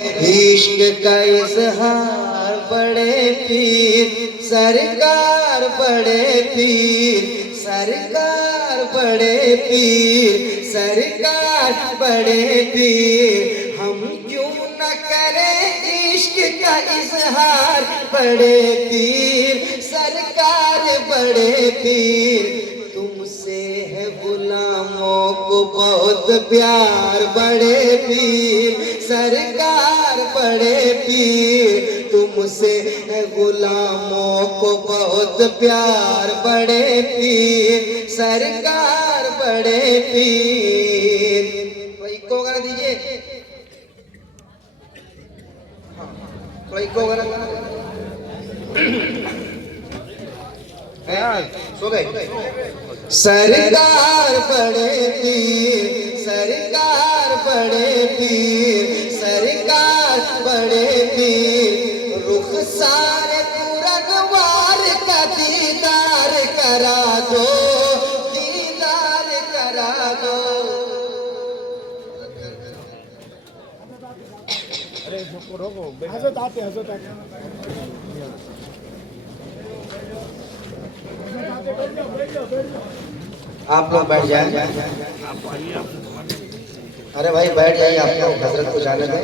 इश्क का इजहार बड़े पीर सरकार, बड़े पीर सरकार, बड़े पीर सरकार, बड़े पीर। हम क्यों न करें इश्क का इजहार, बड़े पीर सरकार, बड़े पीर। तुमसे है गुलामों को बहुत प्यार, बड़े पीर सरकार, बड़े पीर। तुमसे है गुलामों को बहुत प्यार, बड़े पीर सरकार, बड़े पीर। तो इको वगैरह दीजिए, तो इको वगैरह सो गए। सरकार, बड़े पीर सरकार, बड़े पीर सरकार, बड़े पीर। रुखसार पुरगवार का दीदार करा दो, दीदार करा दो। हजरत आते आप लोग बैठ जाए। अरे भाई बैठ जाइए, आप लोग हजरत को जाने दें।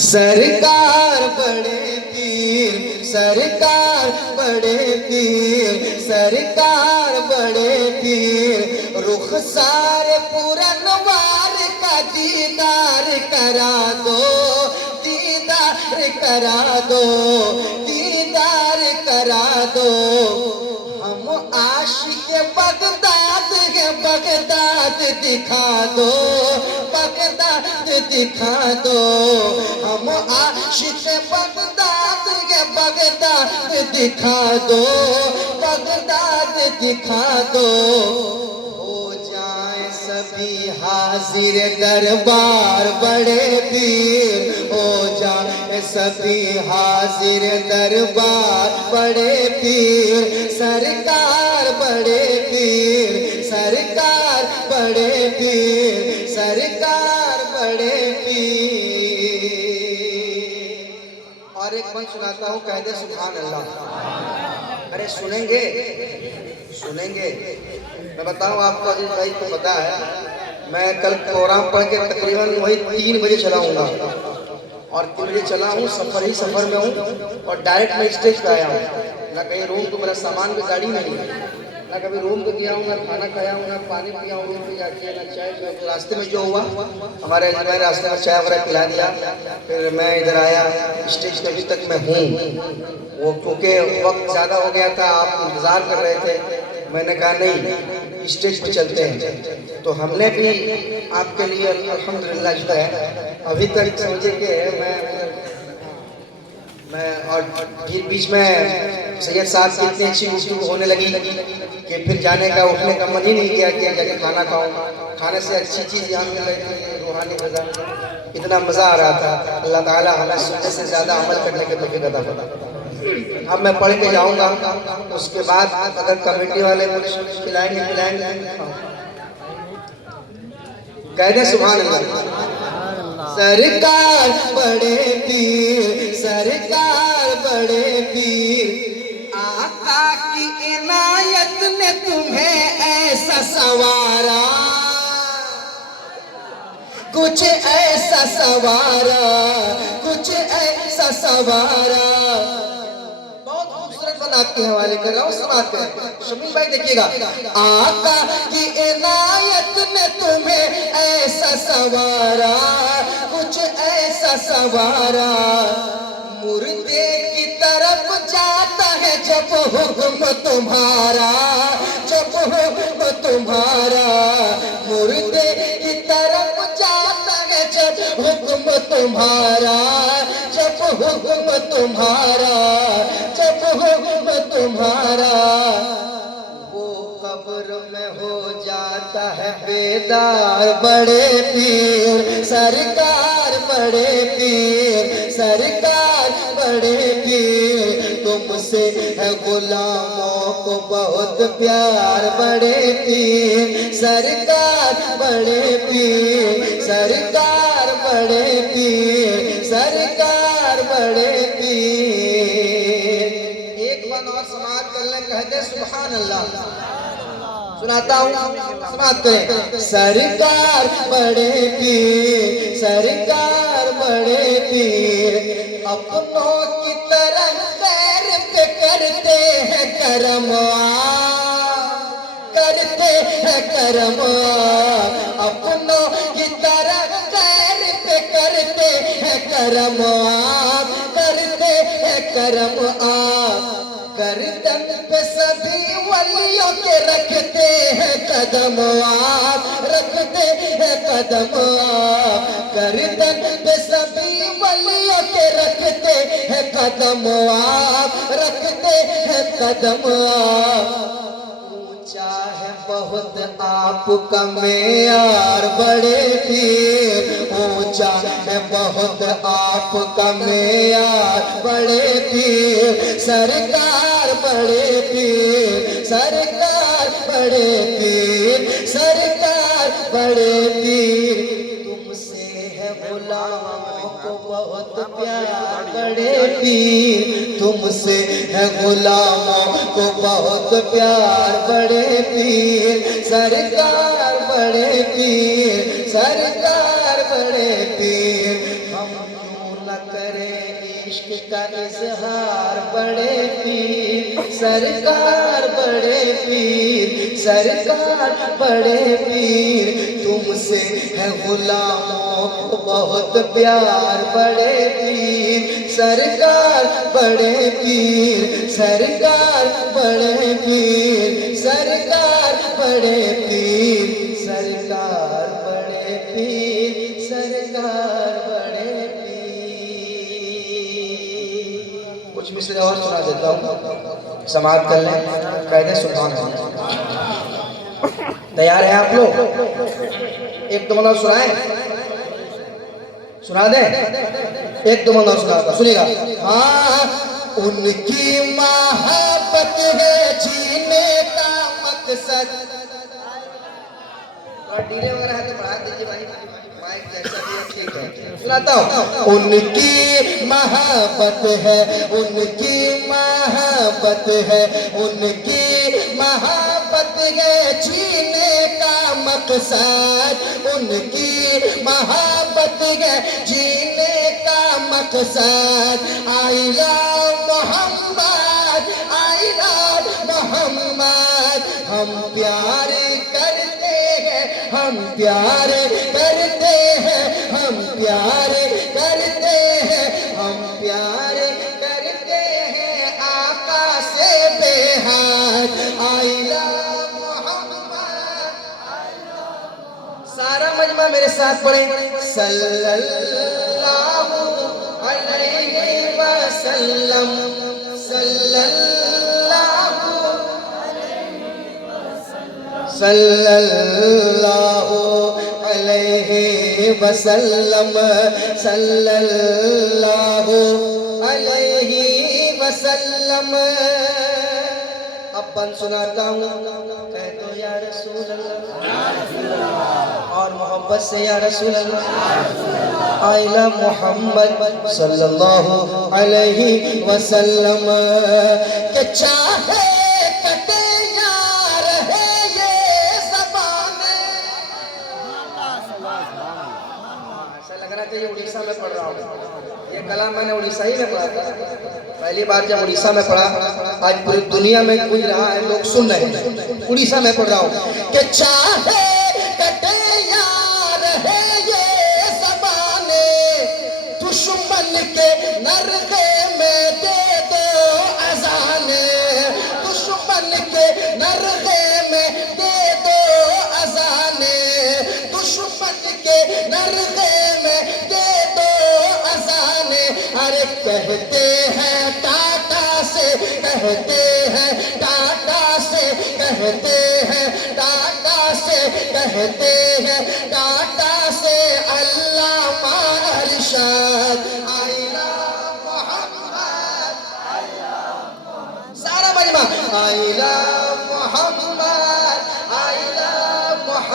सरकार, बड़े पीर सरकार, बड़े पीर सरकार, बड़े पीर। रुखसार पुरनवार का दीदार करा दो, दीदार करा दो, दीदार करा दो। हम आशिक बगदाद है, बगदाद दिखा दो, बगदाद दिखा दो। हम आशिक बगदाद है, बगदाद दिखा दो, बगदाद दिखा दो। हो जाए सभी हाजिर दरबार, बड़े पीर हो जाए सभी हाजिर दरबार, बड़े पीर सरकार, बड़े पीर सरकार, बड़े पीर सरकार, बड़े पीर। और एक बंद सुनाता हूँ, कह दे सुभान अल्लाह। अरे सुनेंगे सुनेंगे। मैं बताऊँ आपको, अजीत भाई को पता है, मैं कल प्रोग्राम पढ़ के तकरीबन वही 3 बजे चला हूँगा, और 3 बजे चला हूँ, सफर ही सफर में हूँ, और डायरेक्ट मैं स्टेज पे आया हूँ। ना कहीं रूम तो मेरा सामान भी गाड़ी में नहीं, ना कभी रूम पे गया हूँ, ना खाना खाया हूँ, ना पानी पिया हूँ रूम पे जाके, ना चाय पिया। रास्ते में जो हुआ, हमारे रास्ते में चाय वगैरह पिला दिया, फिर मैं इधर आया। स्टेज पे अभी तक मैं हूँ, वो क्योंकि वक्त ज़्यादा हो गया था, आप इंतज़ार कर रहे थे। मैंने कहा नहीं, स्टेज पे चलते हैं। तो हमने भी आपके लिए अल्हम्दुलिल्लाह जो है, अभी तक समझे कि मैं और बीच में सैयद साहब की इतनी अच्छी गुफ्तगू होने लगी कि फिर जाने का उठने का मन ही नहीं किया कि जाके खाना खाऊं। खाने से अच्छी चीज़ यहाँ मिल रही थी, रूहानी ग़िज़ा, इतना मज़ा आ रहा था। अल्लाह ताला हमें सुनने से ज़्यादा अमल करने के तौफ़ीक़ अता फरमाए। अब मैं पढ़ के जाऊंगा, उसके बाद अगर कमेटी वाले कुछ खिलाएंगे खिलाएंगे। कह दे सुभान अल्लाह। सरकार, बड़े पीर सरकार, बड़े पीर। आका की इनायत ने तुम्हें ऐसा संवारा, कुछ ऐसा संवारा, कुछ ऐसा संवारा। आपके हवाले कर रहा हूँ, सुनाते हैं। शमीम भाई देखिएगा। आका की इनायत ने तुम्हें ऐसा संवारा, कुछ ऐसा संवारा। मुर्दे की तरफ जाता है जब हुक्म तुम्हारा, जब हुक्म तुम्हारा। मुर्दे की तरफ जाता है जब हुक्म तुम्हारा, जब हुक्म तुम्हारा, जब हुक्म तुम्हारा। वो कब्र में हो जाता है बेदार, बड़े पीर सरकार, बड़े पीर सरकार, बड़े पीर। तुम तुमसे है गुलामों को बहुत प्यार, बड़े पीर सरकार, बड़े पीर सरकार, बड़े पीर सरकार, बड़े पीर। एक बार और समाप्त कर लें, कहते सुभान अल्लाह। सुनाता हूँ, समाप्त करें। सरकार बड़े पीर सरकार, बड़े पीर अपनों की तरह पैर पे करते हैं करम, करते हैं करम। अपनों की तरह पैर पे करते हैं करम, करते हैं करम। गर्दन पे सभी वलियों के रखते हैं कदम, आप रखते हैं कदम। गर्दन पे सभी वलियों के रखते हैं कदम, आप रखते हैं कदम। ऊंचा है बहुत आपका मेयार, बड़े पीर ऊंचा है बहुत आपका मेयार, बड़े पीर सरकार, बड़े पीर सरकार, बड़े पीर सरकार, बड़े पीर तुमसे है गुलामों को बहुत प्यार, बड़े पीर तुमसे है गुलामों को बहुत प्यार, बड़े पीर सरकार, बड़े पीर सरकार, बड़े पीर हम क्यों न करें इश्क का इजहार, बड़े पीर सरकार, बड़े पीर सरकार, बड़े पीर तुमसे है गुलामों को बहुत प्यार, बड़े पीर सरकार, बड़े पीर सरकार, बड़े पीर सरकार, बड़े पीर सरकार, बड़े पीर सरकार, बड़े पीर। कुछ मिसरे और सुना देता हूँ, समाप्त कर लें। कहते सुभान अल्लाह। तैयार हैं आप लोग? एक दो मना सुनाए, सुना दे, एक दो मना सुना, सुनिएगा। हाँ, उनकी मोहब्बत है जीने का मकसद। डीले वगैरह है तो बढ़ा दीजिए भाई, माइक जैसा भी है ठीक है। सुनाता हूँ। उनकी मोहब्बत है, उनकी मोहब्बत है, उनकी मोहब्बत है जीने का मकसद, उनकी मोहब्बत है जीने का मकसद। I love Mohammad, I love Mohammad, हम प्यार करते हैं, हम प्यार करते हैं, हम प्यार करते हैं, हम प्यार करते हैं आका से बेहद। आई लव मोहम्मद, सारा मजमा मेरे साथ पढ़े। सल्लल्लाहु अलैहि वसल्लम, सल्लल्लाहु सल्लल्लाहु अलैहि वसल्लम, सल्लल्लाहु अलैहि वसल्लम। अब बंद सुनाता हूँ, कह दो या रसूल अल्लाह, और मोहब्बत से या रसूल अल्लाह। आई लव मोहम्मद सल्लल्लाहु अलैहि वसल्लम। के चाहे कटे यार है ये ज़बाने। ऐसा लग रहा था ये उड़ीसा में पढ़ रहा हूँ, ये कलाम मैंने उड़ीसा ही में पढ़ा था। पहली बार जब उड़ीसा में पढ़ा, आज पूरी दुनिया में गूंज रहा है, लोग सुन रहे हैं। उड़ीसा में पढ़ रहा हूँ। कि चाहे कटे यार है ये ज़बाने, दुश्मन के नरके में दे दो अज़ाने, दुश्मन के नरके में दे दो अज़ाने, दुश्मन के नरके में दे दो अज़ाने। अरे कहते हैं टाटा से, कहते हैं टाटा से, कहते हैं टाटा से, कहते हैं टाटा से अल्लामा अरशद। आई लव मोहम्मद,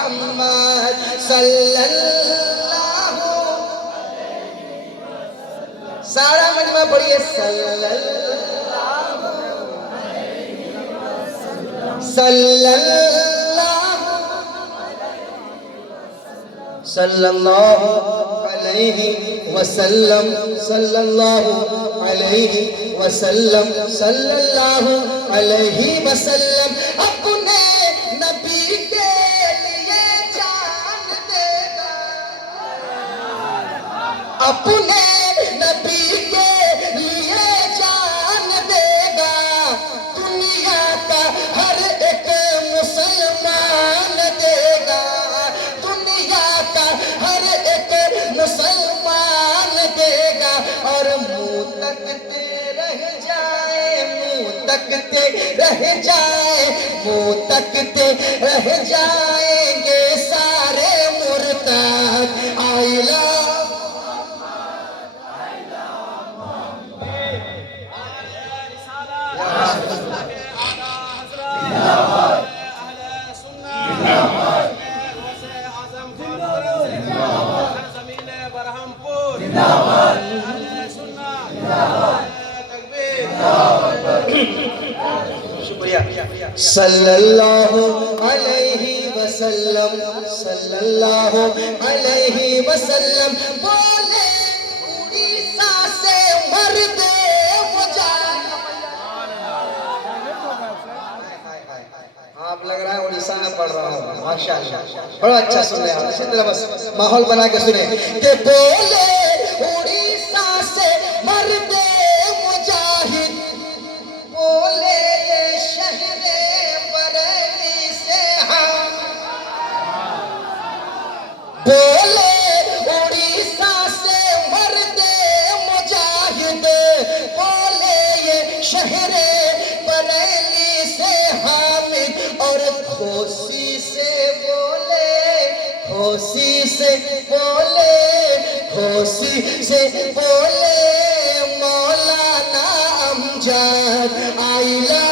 मोहम्मद सल्लल्लाहु, सारा मजमा पढ़िए सल्लल्लाहु सल्लल्लाहु सल्लल्लाहु अलैहि वसल्लम सल्लल्लाहु अलैहि वसल्लम सल्लल्लाहु अलैहि वसल्लम। अपने नबी के लिए जान देगा, अपने नबी के लिए जान देगा, दुनिया का हर एक मुसलमान देगा, दुनिया का हर एक मुसलमान देगा। और मुंह तकते रह जाए, मुंह तकते रह जाए, मुंह तकते रह जाएंगे सारे मुर्ताद। आइला शुक्रिया। सल्लल्लाहु अलैहि वसल्लम सल्लल्लाहु अलैहि वसल्लम। बोले उड़ीसा से मर्द आप लग रहा है उड़ीसा में पढ़ रहा हूँ, माशाअल्लाह बड़ा अच्छा सुन रहे हैं। इसी तरह बस माहौल बना के सुने कि बोले उड़ीसा से मर्द मुजाहिद, बोले ये शहरे बरेली से हम, बोले उड़ीसा से मर्द मुजाहिद, बोले ये शहरे बरेली से हामिद। और खोसी से बोले, खोसी से बोले, खोसी से बोले मौलाना अमजद। आइला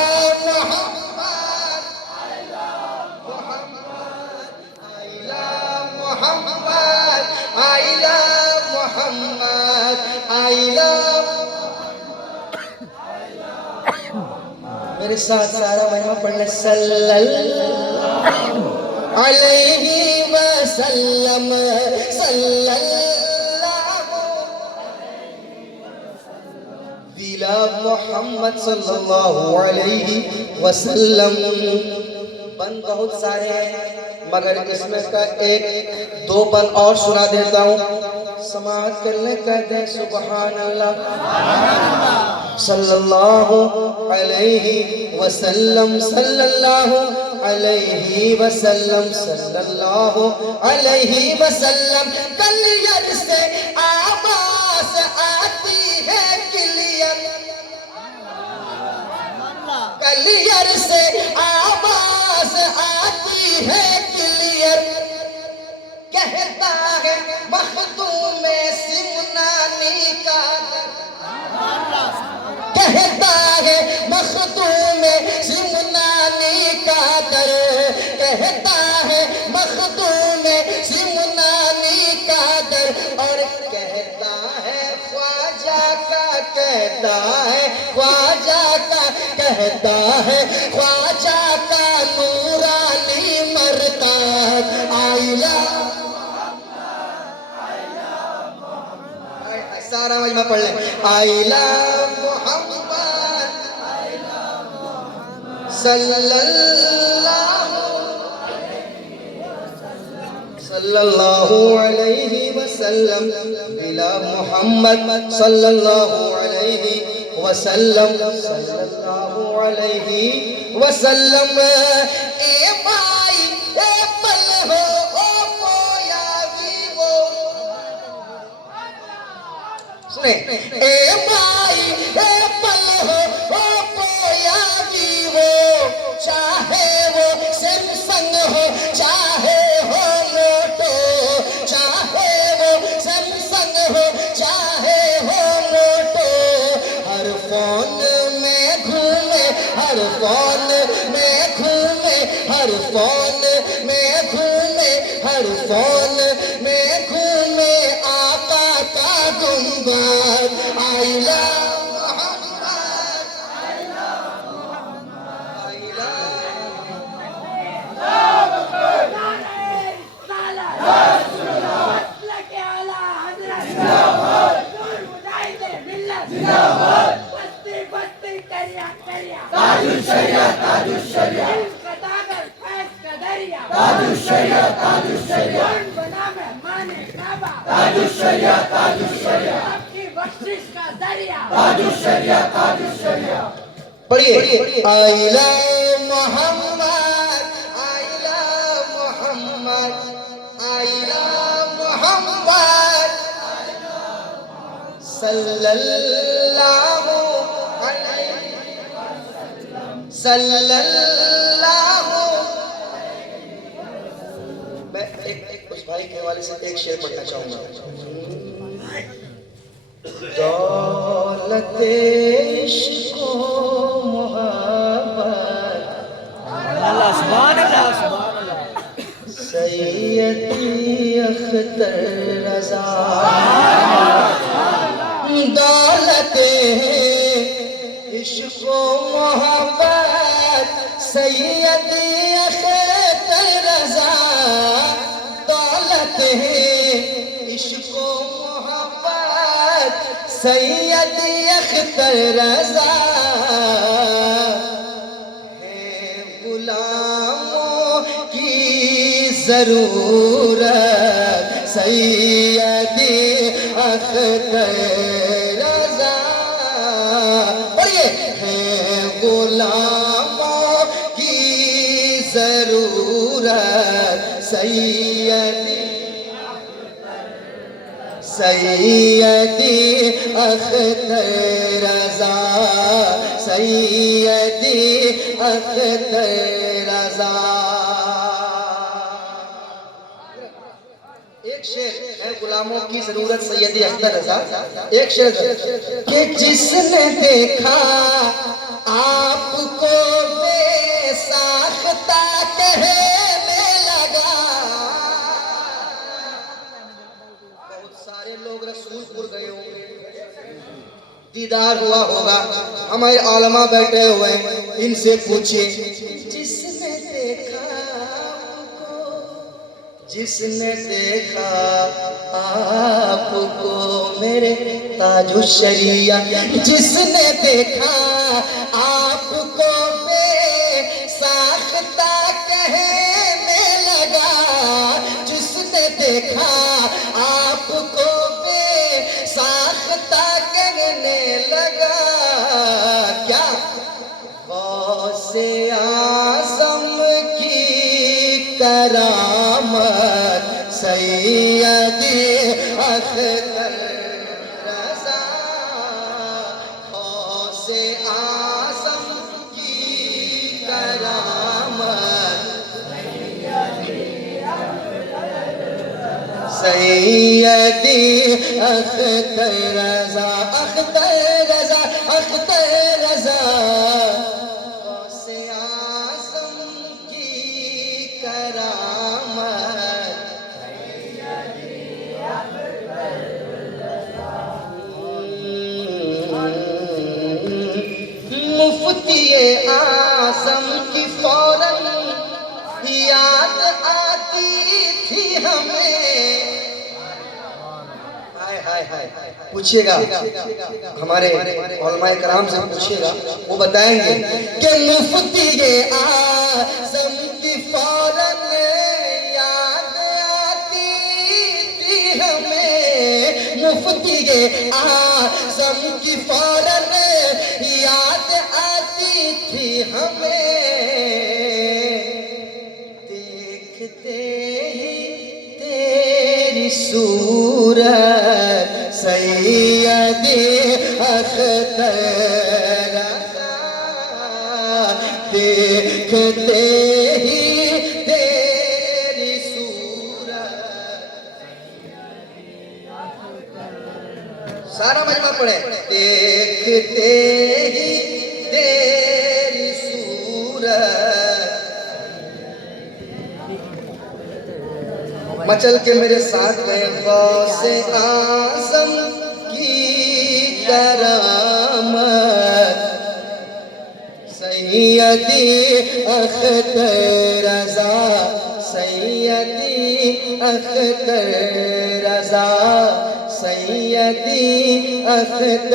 मोहम्मद, आइला मोहम्मद, आइला मोहम्मद, आइला मोहम्मद, आइला। मेरे साथ सारा महिमा पढ़ने सल्लल्लाहु अलैहि वसल्लम सल्लल्लाहु विला मोहम्मद सल्लल्लाहु अलैहि वसल्लम। बंद बहुत सारे हैं मगर इसमें का एक दो बंद और सुना देता हूँ, समाअत करने कहते हैं सुबहान अल्लाह। सल्लल्लाहु अलैहि वसल्लम सल्लल्लाहु अलैहि वसल्लम सल्लल्लाहु अलैहि वसल्लम। क्लियर से आवाज आती है क्लियर, क्लियर से आवाज आती है क्लियर। कहता है मखदूम सिमनानी का, कहता है मखदूम सिमनानी का दर, कहता है मखदूम सिमनानी का दर। और कहता है ख्वाजा का, कहता है ख्वाजा का, कहता है ख्वाजा का नूरानी मर्ताब। आइला सारा मजमा पढ़ ले। आइला मोहम्मद सल्लल्लाहु अलैहि वसल्लम बिला मोहम्मद सल्लल्लाहु अलैहि वसल्लम सल्लल्लाहु अलैहि वसल्लम। ए भाई ए पल हो ओ मोया वीवो, सुने ए भाई ए पल हो ओ मोया वीवो, चाहे वो सैमसंग हो चाहे हो मोटो, चाहे वो सैमसंग हो चाहे हो मोटो। हर फोन में घूमे, हर फोन में घूमे, हर फोन में घूमे फोन में घूमे आका का गुंबद। I love Mohammad, I love Mohammad, I पढ़िए। I love Mohammad, I love Mohammad, I love Mohammad सल्लल्लाहु अलैहि सल्लल्लाहु। मैं एक उस भाई के हवाले से एक शेर पढ़ना चाहूंगा। दौलत इश्क मोहब्बत, अल्लाह सुभान अल्लाह सुभान अल्लाह। सैयदी अख्तर रज़ा। दौलत इश्क मोहब्बत सैयदी अख्तर रज़ा। दौलत इश्क मोहब्बत सैयदी अख्तर रज़ा। जरूरत सैयदी अख्तर रज़ा। पढ़िए। है गुलामों की जरूरत सैयदी सैयदी अख्तर रज़ा। सैयदी अख्तर रज़ा। एक शेर है गुलामों की जरूरत सैयदी अख्तर रज़ा। एक शेर कि जिसने देखा आपको बेसाख्ता कहने लगा। बहुत सारे लोग रसूलपुर गए होंगे, दीदार हुआ होगा। हमारे आलमा बैठे हुए हैं, इनसे पूछिए जिसने देखा, जिसने देखा आपको मेरे ताजुश्शरिया। जिसने देखा आपको बेसाख्ता कहने लगा। जिसने देखा आपको बेसाख्ता कहने लगा। क्या गौसे आज़म की करामत सैयदी अख्तर रज़ा। गौसे आज़म की करामत सैयदी अख्तर रज़ा। अख्तर रज़ा, अख्तर रज़ा। गौसे आज़म की करामत मुफ्ती आज़म की फौरन याद आती थी हमें। हाय हाय हाय। पूछिएगा हमारे उलमाए कराम से पूछिएगा, वो बताएंगे कि मुफ्ती आज़म की फौरन याद आती थी हमें। मुफ्ती आज़म की फौरन याद आती थी हमें। देखते ही तेरी सूरत सैयदी अख्तर रज़ा। देखते ही तेरी सूरत। सारा मजमा पढ़े। देखते ही तेरी सूरत मचल के मेरे साथ गए गौसे आज़म की करामत, सैयदी अख्तर रज़ा, सैयदी अख्तर रज़ा, सैयदी अख्तर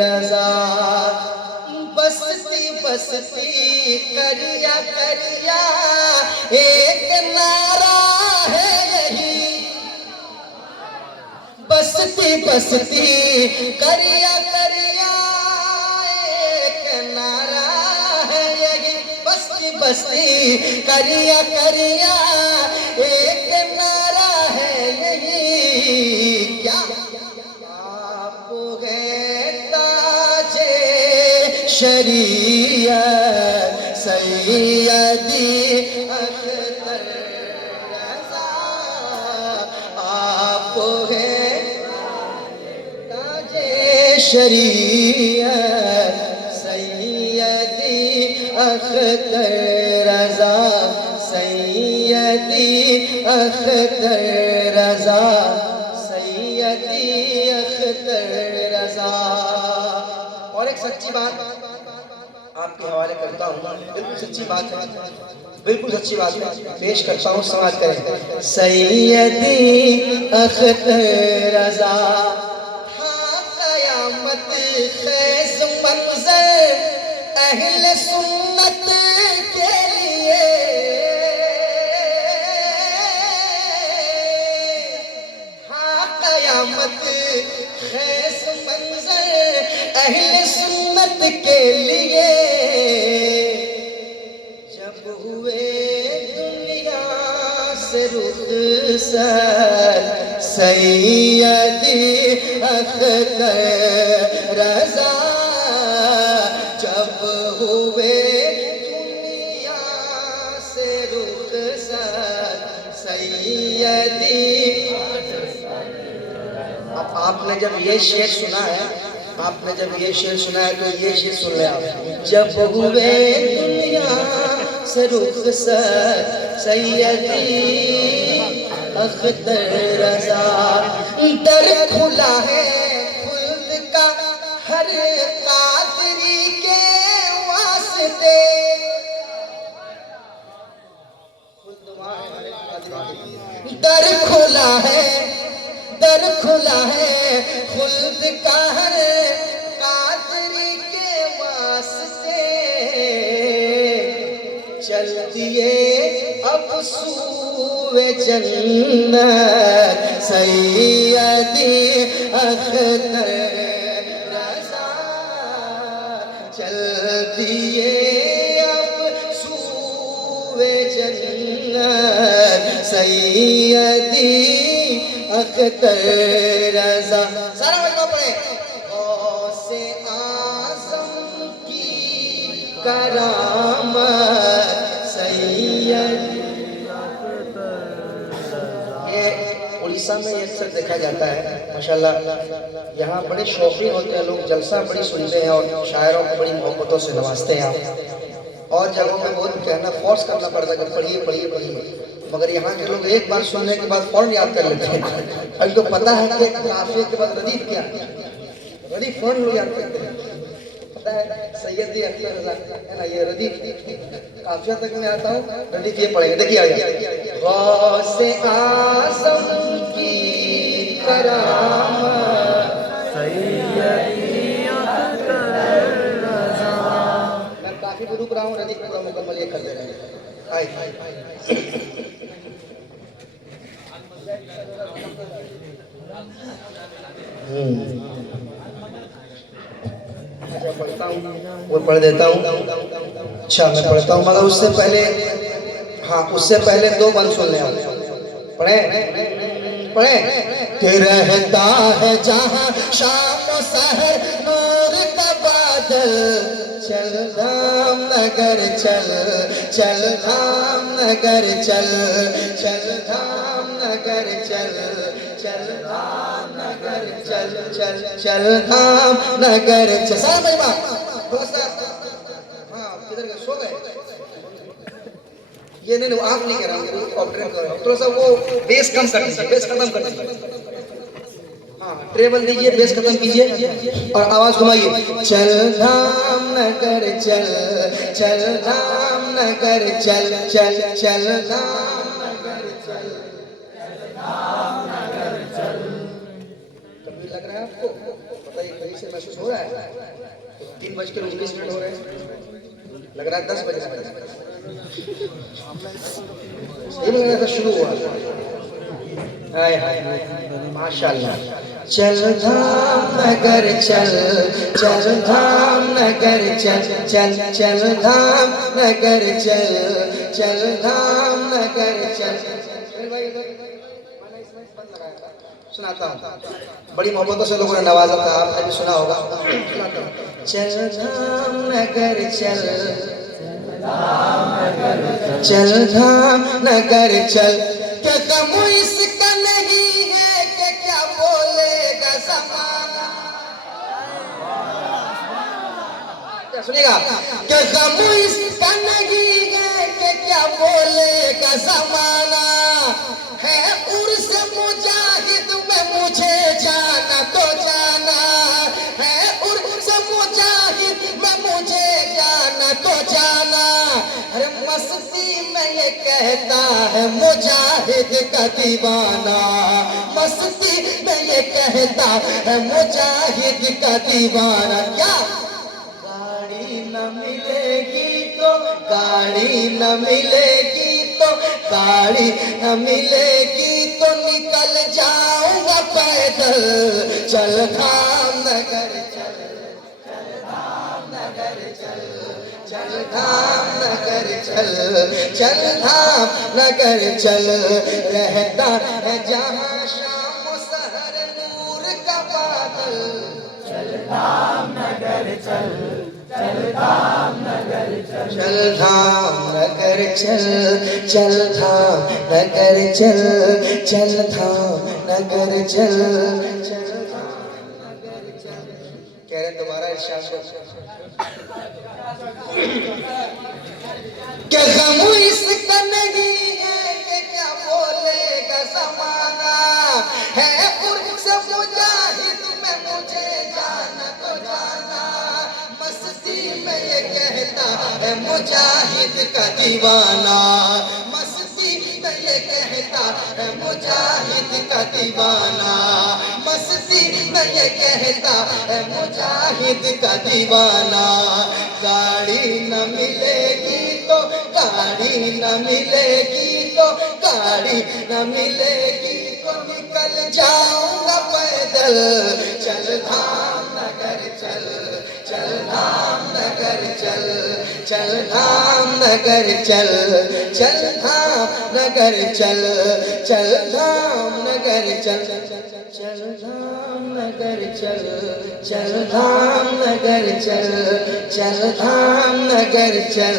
रज़ा। बसती बसती करिया करिया एक नारा है यही, बसती बसती करिया करिया एक नारा है यही, बसती बसती करिया करिया एक नारा है यही। क्या आप हैं ताजे शरीयत, सैयदी अख्तर रज़ा, आप हैं ताजे शरीयत, सैयदी अख्तर रज़ा, सैयदी अख्तर रज़ा, सैयदी अख्तर रज़ा। और एक सच्ची बात आपके हवाले करता हूँ, बिल्कुल सच्ची बात है, बिल्कुल सच्ची बात है, पेश करता हूँ, समाज करें। सैयदी अख्तर रज़ा, हाँ क़यामत ख़ैज़ मंज़र अहले सुन्नत के लिए, हाँ क़यामत ख़ैज़ मंज़र अहले सुन्नत के लिए। जब हुए दुनिया से रुख़सत, सैयदी अख्तर रज़ा, जब हुए दुनिया से रुख़सत, सैयदी। अब आपने जब ये शेर सुना है, आपने जब ये शेर सुना है तो ये शेर सुन ले आप। जब हुए दुनिया से रुख़सत, सैयदी अख्तर रज़ा, दर खुला है खुल्द का हर कादरी के वास्ते, दर खुला है, दर खुला है खुल्द का हर कादरी के वास्ते। चल दिए अब सूए जन्नत, सैयदी अख्तर रज़ा, चल दिए अब सूए जन्नत, सैयदी अख्तर रज़ा। सारा मजमा पढ़े। गौसे आज़म की करामत, सैयदी अख्तर रज़ा। ये उड़ीसा में अक्सर देखा जाता है माशाल्लाह, यहाँ बड़े शौकीन होते हैं लोग, जलसा बड़ी सुनते हैं और शायरों को बड़ी मोहब्बतों से नवाजते हैं। और जगहों में बहुत कहना फोर्स करना पड़ता है कि पढ़िए पढ़िए पढ़िए, मगर यहाँ के लोग एक बार सुनने के बाद फौरन याद कर लेते हैं। अभी तो पता है कि काफिये के बाद रदीफ क्या है, रदीफ फौरन लोग याद करते हैं। पता है सैयदी अख्तर रज़ा है ना, ये रदीफ काफिया तक मैं आता हूँ, रदीफ ये पढ़ेंगे, देखिए आ जाए। गौसे आज़म की करामत, सैयदी अख्तर रज़ा। मैं काफी भी रुक रहा हूँ, रदीफ पूरा मुकम्मल ये कर दे रहे हैं। आए पढ़ता हूँ, वो पढ़ देता हूँ। अच्छा मैं पढ़ता हूँ, मगर उससे पहले, हाँ उससे पहले दो बंद सुन ले आप। पढ़े पढ़े। कि रहता है जहाँ शाम सहर नूर का बादल, चल धाम नगर चल, चल धाम नगर चल, चल धाम नगर चल, चल धाम नगर चल, चल चल धाम नगर चल। सारा महिमा थोड़ा सा, हाँ किधर गए, सो गए। ये नहीं आप नहीं कह रहा हूँ, ऑपरेटर कर रहा हूँ। थोड़ा सा वो बेस कम कर दीजिए, बेस खत्म कर दीजिए। हाँ ट्रेबल दीजिए, बेस खत्म कीजिए और आवाज घुमाइए। चल धाम नगर चल, चल धाम नगर चल, चल चल धाम नगर चल, कभी लग रहा है आपको? बताइए कहीं से महसूस हो रहा है? 3:19 हो रहे हैं, लग रहा है 10 बज रहा है। ये लग रहा था शुरू हुआ। हाय हाय माशाल्लाह। चल धाम नगर चल, चल धाम नगर चल, चल चल धाम नगर चल, चल धाम नगर चल। सुनाता हूँ, बड़ी मोहब्बतों से लोगों ने नवाजा था, आपने भी सुना होगा। चल धाम नगर चल, चल धाम नगर चल, क्या गम इसका नहीं है कि क्या बोलेगा ज़माना। क्या सुनेगा? क्या गम इसका नहीं है कि क्या बोलेगा ज़माना। है उर्स मुजाहिद में मुझे जाना तो जाना, है उर्स मुजाहिद में मुझे जाना तो जाना। अरे मस्ती में ये कहता है मुजाहिद का दीवाना, मस्ती में ये कहता है मुजाहिद का दीवाना। क्या गाड़ी न मिलेगी तो, गाड़ी न मिलेगी तो, गाड़ी न मिलेगी तो निकल जाऊंगा पैदल। चल धाम नगर चल, चल धाम नगर चल, चल धाम नगर चल, चल धाम नगर चल। रहता है जहाँ शाम सहर नूर का बादल। चल धाम नगर चल, चल धाम नगर चल, चल धाम नगर चल, चल धाम नगर चल, चल धाम नगर चल, चल धाम नगर चल। कह रहे दोबारा इरशाद क्या गम इसका नहीं है कि क्या बोलेगा ज़माना। है उर्स मुजाहिद में मुझे जाना तो जाना, मस्ती में ये कहता है मुजाहिद का दीवाना, मस्ती में ये कहता है मुजाहिद का दीवाना, मस्ती में ये कहता है मुजाहिद का दीवाना। गाड़ी न मिलेगी तो, गाड़ी न मिलेगी तो, गाड़ी न मिलेगी तो निकल जाऊंगा पैदल। चल धाम नगर चल, चल धाम नगर चल, चल धाम नगर चल, चल धाम नगर चल, चल धाम नगर चल, चल धाम नगर चल, चल धाम नगर चल, चल धाम नगर चल,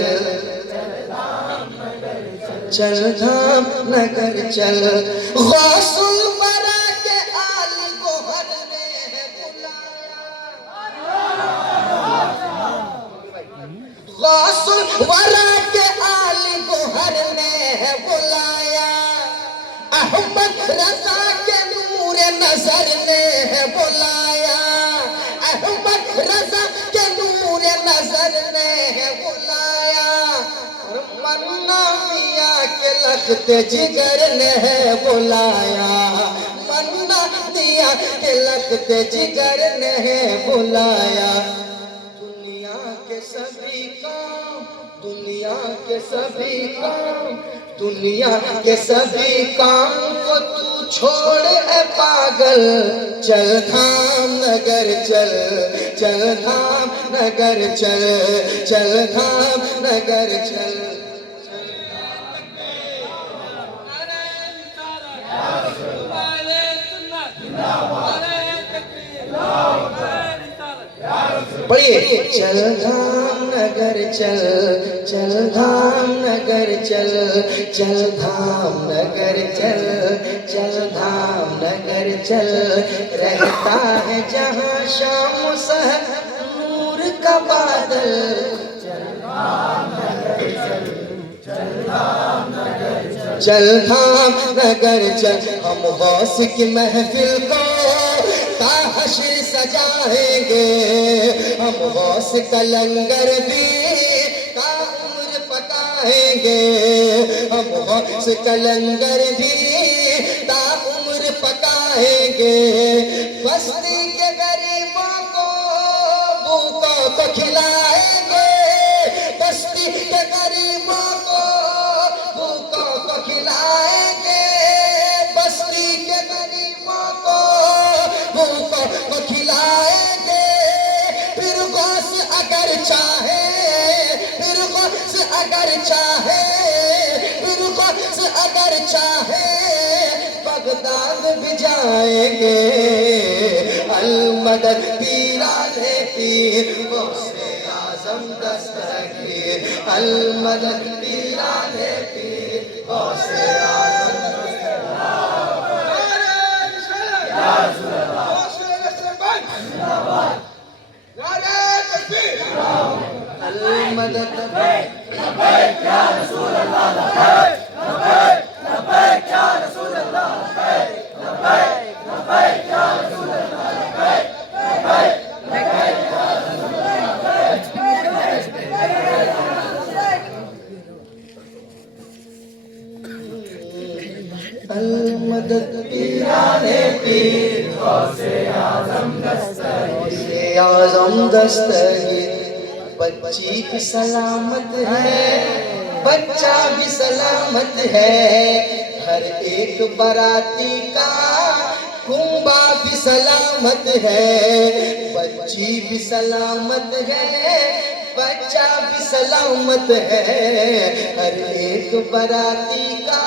चल धाम नगर चल। गौसुल बरा के आल गोहर ने है बुलाया, गौसुल बरा के आल गोहर ने है बुलाया। अहमद रजा के नूर नजर ने है बुलाया, अहमद रजा के नूर नजर ने है बुलाया। और मन्ना मियां के लखते जिगर ने है बुलाया, मन्ना मियां के लखते जिगर ने है बुलाया। दुनिया के सभी काम, दुनिया के सभी काम, दुनिया के सभी काम को तू छोड़ ए पागल। चल धाम नगर चल, चल धाम नगर चल, चल धाम नगर चल। पढ़िए। चल धाम नगर चल, चल धाम नगर चल, चल धाम नगर चल, चल धाम नगर चल। रहता है जहाँ शाम सहर नूर का बादल। चल धाम नगर चल, चल धाम नगर चल, हम गौस की महफिल को ताहशर सजाएंगे, हम गौस का लंगर भी ताउम्र पकाएंगे, हम गौस का लंगर भी ताउम्र पकाएंगे। बस्ती के गरीबों को भूखों को खिलाएंगे, बस्ती के गरीबों को भूखों को खिलाएंगे, बस्ती के गरीबों को भूखों को खिलाएंगे। फिर गौस अगर चाहे, फिर गौस अगर चाहे, फिर गौस अगर चाहे बगदाद भी जाएंगे। अल-मदद पीराने पीर गौसे आज़म दस्तगीर, अल-मदद पीराने पीर गौसे आज़म अल-मदद। अल-मदद पीराने पीर गौसे आज़म दस्तगीर। बच्ची भी सलामत है, बच्चा भी सलामत है, हर एक बराती का कुंबा भी सलामत है। बच्ची भी सलामत है, बच्चा भी सलामत है, हर एक बराती का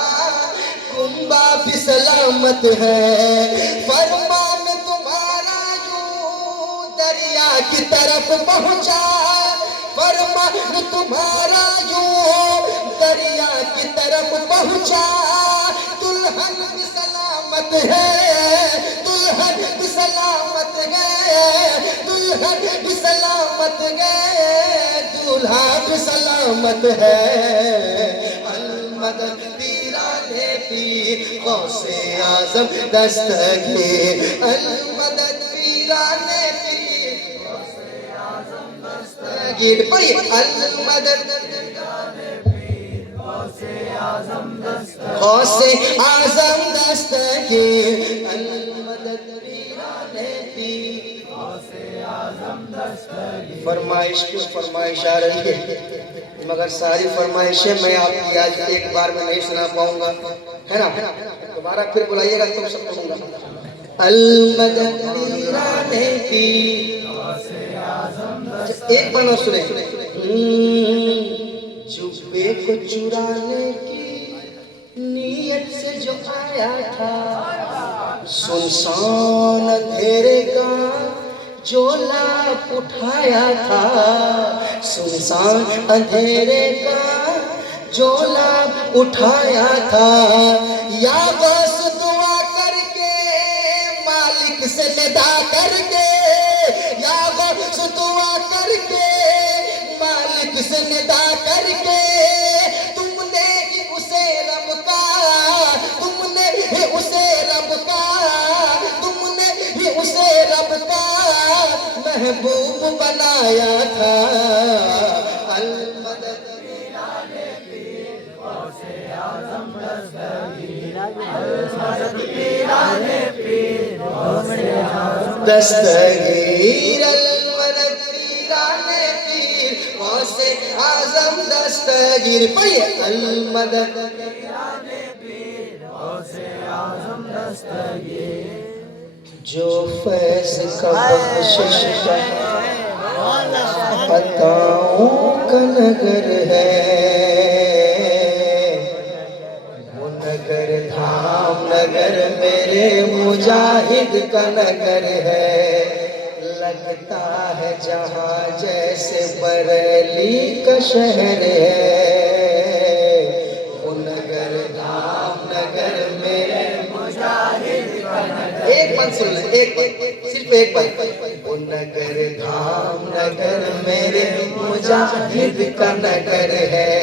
कुंबा भी सलामत है। फरमान तुम्हारा यूं दरिया की तरफ पहुंचा, फरमान तुम्हारा यूं दरिया की तरफ पहुंचा। दुल्हन भी सलामत है, दुल्हन भी सलामत है, दुल्हन भी सलामत है, दूल्हा भी सलामत है। अल-मदद पीराने पीर गौसे आज़म दस्तगीर, अल-मदद पीराने पीर गौसे आज़म दस्तगीर। पढ़िए अल-मदद गौसे आज़म दस्तगीर, अल-मदद पीराने पीर गौसे आज़म दस्तगीर। फरमाइश कुछ फरमाइश आ रही है, मगर सारी फरमाइशें मैं आपकी आज एक बार में नहीं सुना पाऊंगा, है ना? दोबारा फिर बुलाइएगा तो सब कहूंगा। अल-मदद पीराने पीर एक बार और सुने। जुब्बे को चुराने की नीयत से जो आया था, सुनसान अंधेरे का जो लाभ उठाया था, सुनसान अंधेरे का जो लाभ उठाया था। या बस दुआ करके मालिक से निदा करके, या बस दुआ करके मालिक से निदा करके, तुमने ही उसे रब का, तुमने ही उसे रब का, तुमने ही उसे रब का महबूब बनाया था। अल-मदद पीराने पीर गौसे आज़म दस्तगीर, अल-मदद पीराने पीर गौसे आज़म दस्तगीर, अल-मदद पीराने पीर गौसे आज़म दस्तगीर। पढ़िए अल-मदद पीराने पीर गौसे आज़म दस्तगीर। जो फैज़ का बख्शिश का अताओं का नगर है, वो नगर धाम नगर मेरे मुजाहिद का नगर है। लगता है जहाँ जैसे बरेली का शहर है, वो नगर धाम नगर मेरे मुजाहिद का नगर। एक बात सुन ले, एक सिर्फ एक बात। वो नगर धाम नगर मेरे मुजाहिद का नगर है।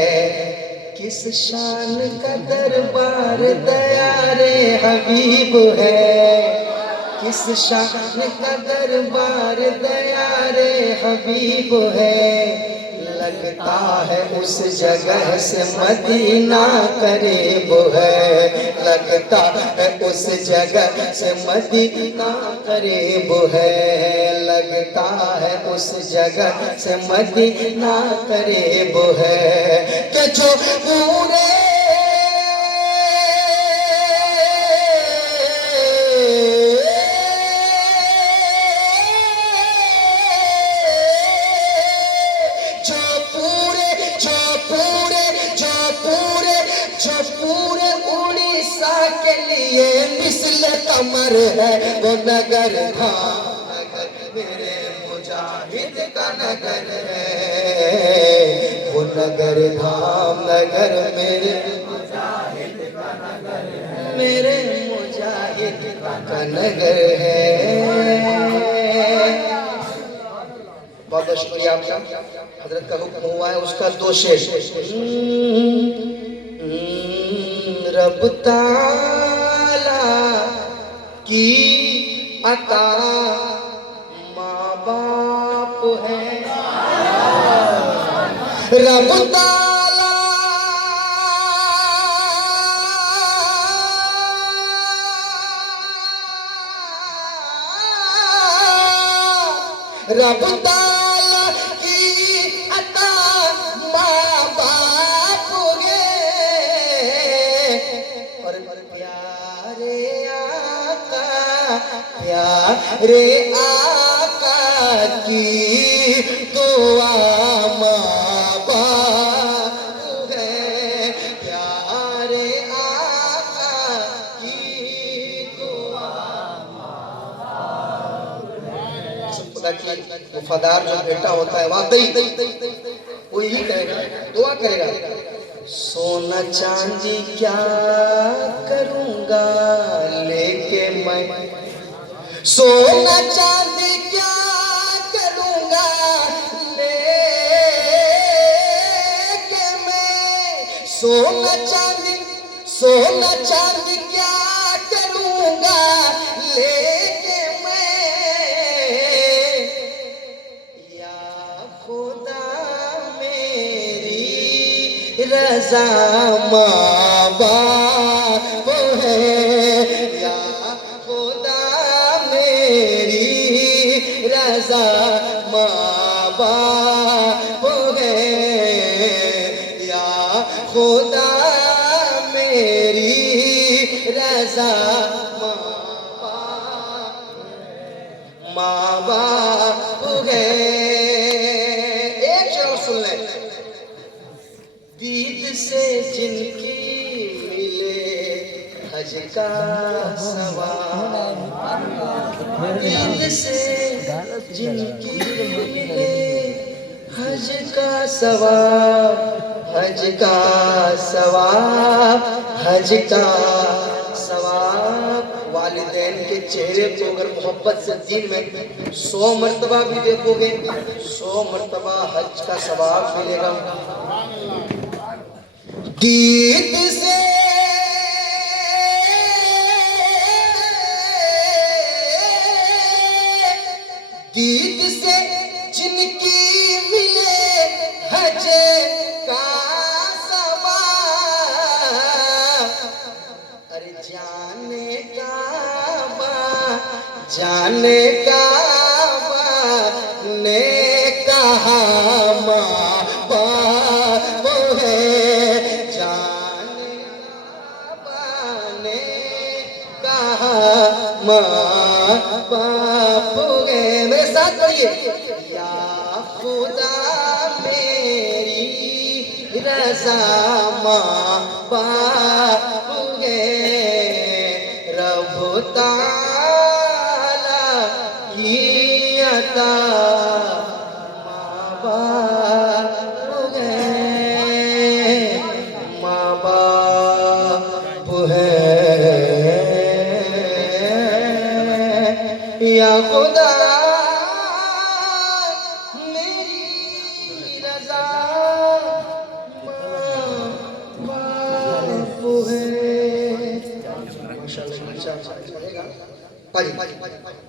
किस शान का दरबार दया रे हबीब है, किस शान का दरबार दया रे हबीब है। लगता है उस जगह से मदीना करीब है, लगता है उस जगह से मदीना करीब है, लगता है उस जगह से मदीना करीब है। कि जो पूरे उड़ीसा के लिए मिसल कमर है वो नगर धाम, नगर मेरे मुजाहिद का नगर है, वो नगर धाम नगर मेरे मुजाहिद का नगर है, मेरे मुजाहिद का नगर है। बहुत बहुत शुक्रिया आपका। हजरत का हुक्म हुआ है उसका दो शेर। रब ताला की अता माँ बाप है, रब ताला रब ताला की अता माँ बाप है, और प्यारे आका, प्यारे आका की दुआ माँ बाप है, प्यारे आका की दुआ। खुदा की वफादार जो बेटा होता है वाकई वो यही करेगा, दुआ करेगा। सोना चांदी क्या करूंगा लेके मैं, सोना चांदी क्या करूंगा लेके मैं, सोना चांदी क्या करूंगा लेके मैं, या खुदा मेरी रजा माँ बाप है, या खुदा मेरी रजा माँ बाप है, या खुदा मेरी रजा माँ बाप है। एक शेर सुन ले। दीद से जिनकी मिले हज का सवाब, दीद से जिनकी मिले हज का सवाब, हज का सवाब, हज का सवाब। वालिदैन के चेहरे को अगर मोहब्बत से दिन में 100 मरतबा भी देखोगे 100 मरतबा हज का सवाब मिलेगा। दीद से जिनकी मिले हज का सवाब, अरे जाने काबा ने कहा माँ बाप है, जाने काबा ने कहा माँ बाप है। मेरे साथ करिए। या खुदा मेरी रजा माँ बाप है, रब ताला की अता माँ बाप है, माँ बाप है, या खुदा मेरी रजा माँ माशाल्लाह चलेगा भाजी